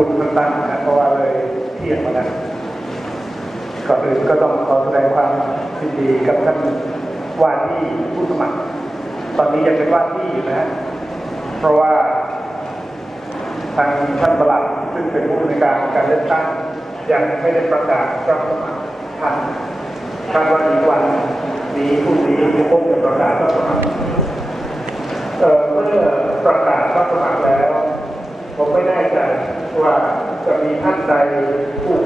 คุณมันตั้งนะเพราะว่าเลยเที่ยงมาแล้วก่อนอื่นก็ต้องขอแสดงความยินดีกับท่านว่าที่ผู้สมัครตอนนี้ยังเป็นว่าที่อยู่นะเพราะว่าทางท่านปลัดซึ่งเป็นผู้ในการเลือกตั้งยังไม่ได้ประกาศรับสมัครท่านคาดว่าอีกวันนี้ผู้ที่คงจะประกาศรับสมัครเมื่อประกาศรับสมัครแล้วผมไม่แน่ใจว่าจะมีท่านใดผู้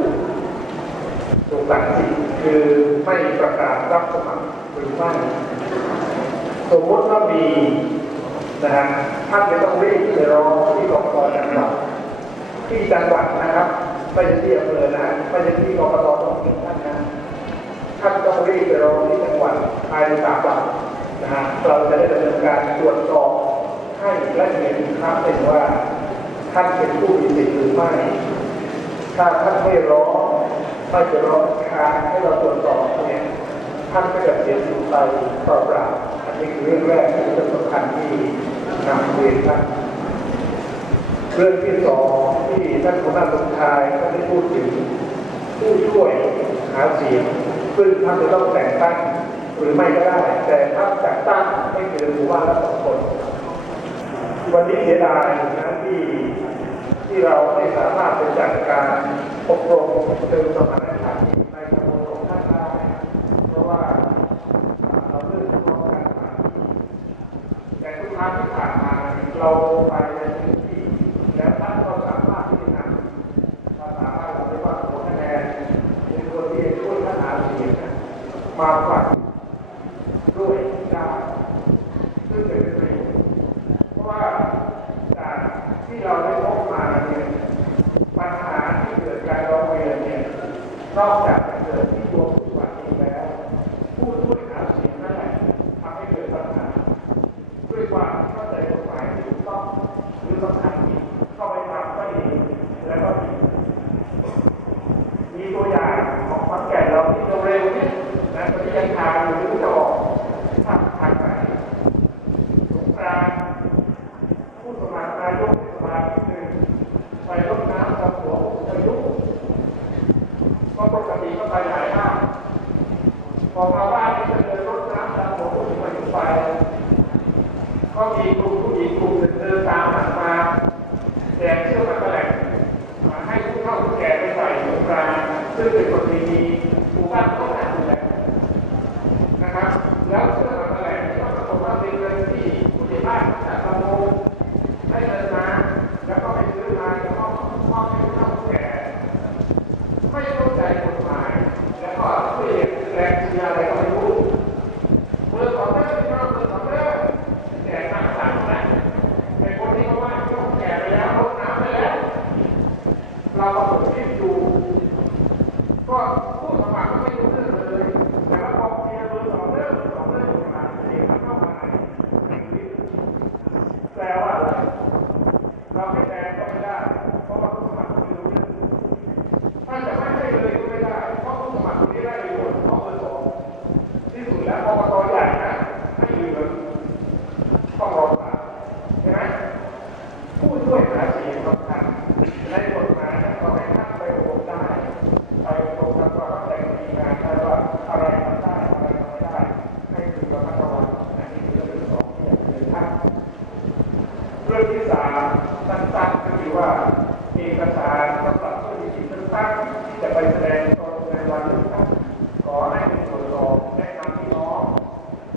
ถูกตัดสิทธิ์คือไม่ประกาศรับสมัครหรือไม่สมมติว่ามีนะฮะท่านจะต้องรีบไปร้องที่กกต.จังหวัดที่จังหวัดนะครับไม่ใช่ที่อำเภอนะไม่ใช่ที่กกต.ท้องถิ่นท่านนะท่านต้องรีบไปร้องที่จังหวัดภายใน3 วันนะฮะเราจะได้ดำเนินการตรวจสอบให้ละเอียดอีกครั้งหนึ่งว่าท่านเป็นผู้มีสิทธิ์หรือไม่ถ้าท่านไม่ร้องไม่จะร้องค้านให้เราตรวจสอบเนี่ยท่านก็จะเสียสิทธิ์ไปเปล่าๆอันนี้คือเรื่องแรกที่สำคัญที่นำเรียนท่านเรื่องที่สองที่ท่านหัวหน้าสมชายท่านได้พูดถึงผู้ช่วยหาเสียงซึ่งท่านจะต้องแต่งตั้งหรือไม่ก็ได้แต่ถ้าแต่งตั้งไม่เกินผู้ว่าละ2 คนวันนี้เสียดายนะที่เราไม่สามารถไปจัดการอบรมเติมสมรรถนะในตำบลของท่านได้เพราะว่าเราเรื่องของการผ่านที่แต่ทุกครั้งที่ผ่านมาเราไปในพื้นที่และท่านก็สามารถที่จะนำภาษาบ้านเราเรียกว่าหัวคะแนนเป็นตัวที่ช่วยท่านหาเสียงมาฝังด้วยได้ซึ่งเป็นประโยชน์เพราะว่าจากที่เราได้พบมาเนี่ยปัญหาที่เกิดการร้องเรียนเนี่ยนอกจากจะเกิดที่ตัวผู้สมัครเองแล้วผู้ช่วยหาเสียงนั่นแหละทำให้เกิดปัญหาด้วยความเข้าใจกฎหมายที่ถูกต้องหรือต้องทำผิดเข้าไปทำก็ดีแล้วก็ผิดมีตัวอย่างของขอนแก่นเราที่เร็วๆเนี่ยนะตอนนี้ยังทางอยู่ที่จะออกทางไหนสงกรานต์ผู้สมัครนายกเทศบาลที่1ไปรดน้ำดำหัวอายุก็ปกติก็ไปหลายบ้านพอมาบ้านที่จะเดินรดน้ำดำหัวผู้สูงอายุไปก็มีกลุ่มผู้หญิงกลุ่มหนึ่งเดินตามหลังมาแจกเชือกแถลงมาให้ผู้เฒ่าผู้แก่ไปใส่สงกรานต์ซึ่งเป็นประเพณีหมู่บ้านก็หนักอยู่แล้วนะครับแล้วเชือกแถลงก็ปรากฏว่าเป็นเงินที่ผู้ใหญ่บ้านจากตำบลได้เงินมาแล้วก็ไปซื้อมาแล้วก็มอบให้ผู้เฒ่าผู้แก่ไม่เข้าใจกฎหมายแล้วก็ช่วยแรงเชียร์อะไรก็ไม่รู้เมื่อ2 เดือนที่เรา2 เดือนแก่ตามสั่งนะแต่คนที่เขาว่าเขาแก่ไปแล้วลดน้ำไปแล้วเราก็ต้องรีบดูก็ผู้สมัครก็ไม่รู้เรื่องเลยแต่ว่าพอเชียร์เบอร์2 เดือนขนาดนี้มันเข้ามาแปลว่าอะไรเราไม่แทนก็ไม่ได้เพราะว่าผู้สมัครไม่รู้เรื่องถ้าจะไม่ให้เลยก็ไม่ได้เพราะผู้สมัครที่ได้ประโยชน์เพราะเบอร์2ที่สุดแล้วกกต.ใหญ่นะให้เหลือต้องรอใช่ไหมผู้ช่วยหาเสียงสำคัญในกฎหมายเราให้ท่านไปอบรมได้ไปอบรมกันว่าแต่งงานได้ว่าอะไรทำได้อะไรทำไม่ได้ให้ถือว่าระวังอันนี้คือเรื่องที่2ที่อยากจะเรียนท่านเรื่องที่3สั้นๆก็คือว่าเอกสารสำหรับผู้มีสิทธิ์เลือกตั้งที่จะไปแสดงตนในวันเลือกตั้งขอให้เป็นตรวจสอบแนะนำพี่น้อง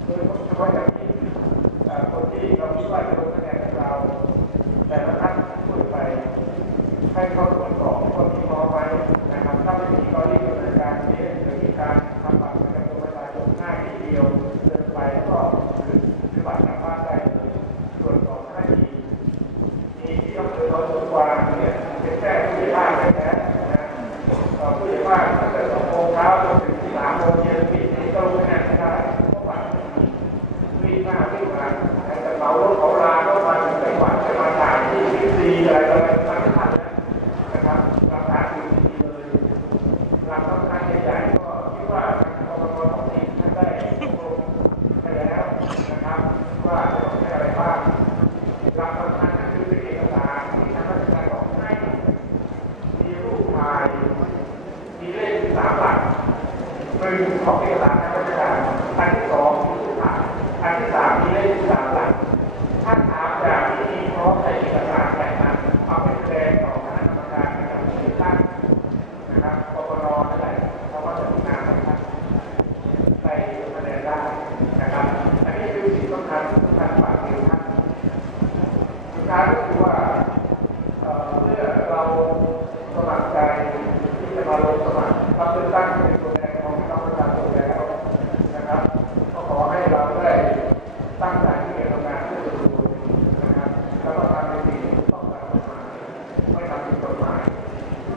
โดยเฉพาะอย่างยิ่งคนที่เราคิดว่าจะลงคะแนนให้เราแต่ละท่านช่วยไปให้เขาตรวจสอบว่ามีพอไหมนะครับถ้าไม่มีก็รีบดำเนินการเองหรือมีการทำบัตรประจำตัวประชาชนง่ายทีเดียวเดินไปแล้วก็ถือบัตรกลับบ้านได้เลยตรวจสอบให้ดีมีที่อำเภอเราสวนกวางเนี่ยเป็นแค่ผู้ใหญ่บ้านแท้ๆนะผู้ใหญ่บ้านตั้งแต่2 โมงเช้าจนถึง3 โมงเย็นปีนี้ก็ลงคะแนนไม่ได้เพราะบัตรวิ่งหน้าวิ่งหลังแต่เขารถเขาลาก็มาถึงจังหวัดจะมาถ่ายที่บิ๊กซีอะไรต่างๆนะครับราคาคือดีเลยราคาค่อนข้างใหญ่ๆ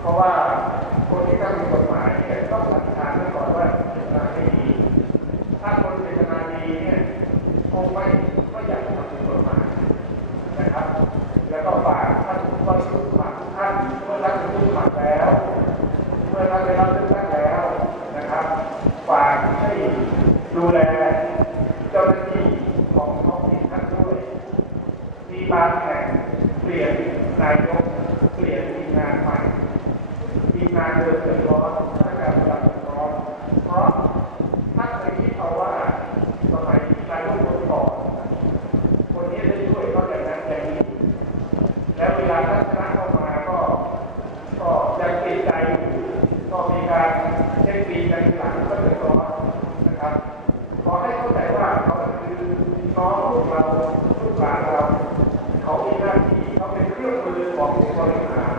ราะว่าคนที่ทำกฎหมายเนี่ยต้องสันนิษฐานไว้ก่อนว่าเจตนาไม่ดีถ้าคนเจตนาดีเนี่ยคงไม่อยากทำผิดกฎหมายนะครับแล้วก็ฝากท่านผู้สมัครทุกท่านเมื่อท่านเป็นผู้สมัครแล้วเมื่อท่านได้รับเลือกตั้งแล้วนะครับฝากให้ดูแลเจ้าหน้าที่ของท้องถิ่นท่านด้วยมีบางแห่งเปลี่ยนนายกเปลี่ยนทีมงานใหม่ทีมงานเดิมเดือดร้อนข้าราชการระดับเดือดร้อนเพราะท่านเคยคิดเอาว่าสมัยที่นายกคนก่อนคนนี้ได้ช่วยเขาอย่างนั้นอย่างนี้แล้วเวลาท่านชนะเข้ามาก็ยังติดใจก็มีการเช็คบินกันหลังก็เดือดร้อนนะครับขอให้เข้าใจว่าเขาคือน้องลูกเราลูกหลานเราเขามีหน้าที่เขาเป็นเครื่องมือของผู้บริหาร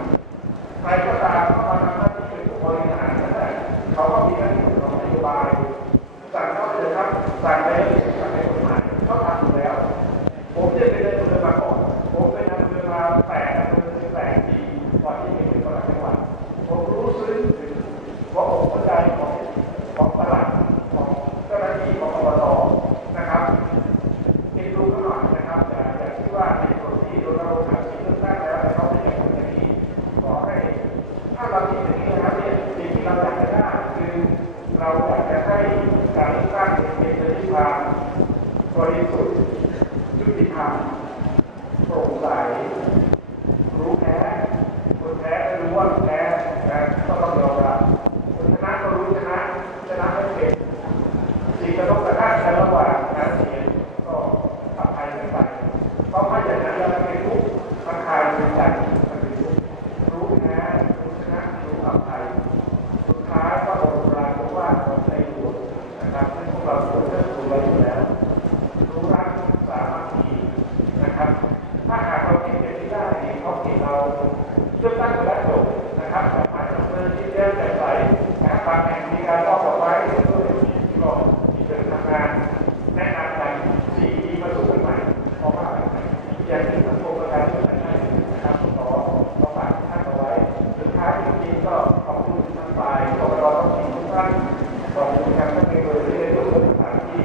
ใครก็ตามเข้ามาทำหน้าที่เป็นผู้บริหารนั่นแหละเขาก็มีหน้าที่ของนโยบายสั่งเขาเลยครับสั่งไปสั่งในกฎหมายเขาทำอยู่แล้วผมจะเป็นนายอำเภอมาก่อนผมเป็นนายอำเภอมา8 ปีก่อนที่จะเป็นประหลัดจังหวัดผมรู้ซึ้งถึงหัวอกหัวใจของประหลัดของเจ้าหน้าที่ของอบต.นะครับคิดดูกันหน่อยนะครับอย่าคิดว่าเป็นคนที่โดนเราหาเสียงเลือกตั้งแล้วแต่เขาไม่อยากทำอย่างนี้ขอให้ถ้าเราคิดอย่างนี้นะครับเนี่ยสิ่งที่เราอยากจะได้คือเราอยากจะให้การเลือกตั้งเป็นไปด้วยความบริสุทธิ์ยุติธรรมโปร่งใสรู้แพ้คนแพ้ก็รู้ว่าแพ้นะก็ต้องยอมรับคนชนะก็รู้ชนะไม่เป็นสิ่งกระทบกระทั่งกันระหว่างการเสียงก็อภัยกันไปเพราะไม่อย่างนั้นเราจะเป็นทุกข์มันคลายเป็นใจมันเป็นทุกข์รู้แพ้รู้ชนะรู้อภัยสุดท้ายก็โบราณบอกว่าคนในหลวงนะครับซึ่งพวกเราควรจะรู้ไว้อยู่แล้วรู้รักสามัคคีนะครับถ้าหากเราคิดอย่างนี้ได้เขาเห็นเราเลือกตั้งแล้วจบนะครับสามารถดำเนินที่แจ้งใสนะครับบางแห่งมีการมอบดอกไม้ด้วยก็มีเรื่องทำงานแนะนำกัน4 ปีมาสู่กันใหม่เพราะว่าอย่างที่สังคมประชาชนได้นะครับขอฝากท่านเอาไว้สุดท้ายจริงๆก็ขอบคุณทางฝ่ายกรกตท้องถิ่นทุกท่านขอบคุณทางท่านเองเลยที่ได้ร่วมมือสถานที่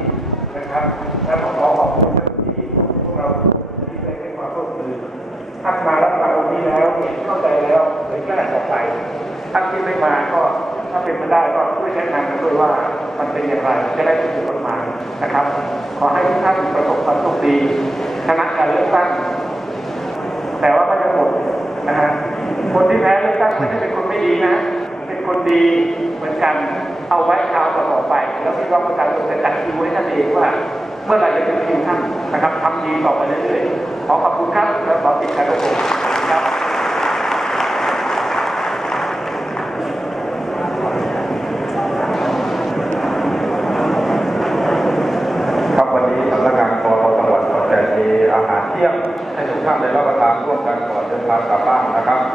นะครับและขอขอบคุณท่านที่พวกเราที่ได้ให้ความร่วมมือท่านมารับฟังวันนี้แล้วเข้าใจแล้วเผยแพร่ต่อไปท่านที่ไม่มาก็ถ้าเป็นไปได้ก็ช่วยแนะนำกันด้วยว่ามันเป็นอย่างไรจะได้ถูกกฎหมายนะครับขอให้ทุกท่านประสบความโชคดีชนะการเลือกตั้งแต่ว่าไม่ทั้งหมดนะฮะคนที่แพ้เลือกตั้งไม่ใช่เป็นคนไม่ดีนะเป็นคนดีเหมือนกันเอาไว้คราวต่อไปแล้วพี่น้องประชาชนจะจัดคิวให้ท่านเองว่าเมื่อไหร่จะถึงคิวท่านนะครับทำดีต่อไปเรื่อยๆขอขอบคุณครับและขอติดการประชุมครับวันนี้สำนักงานกทจังหวัดขอนแก่นมีอาหารเที่ยงให้ทุกท่านได้รับประทานร่วมกันก่อนเดินทางกลับบ้านนะครับ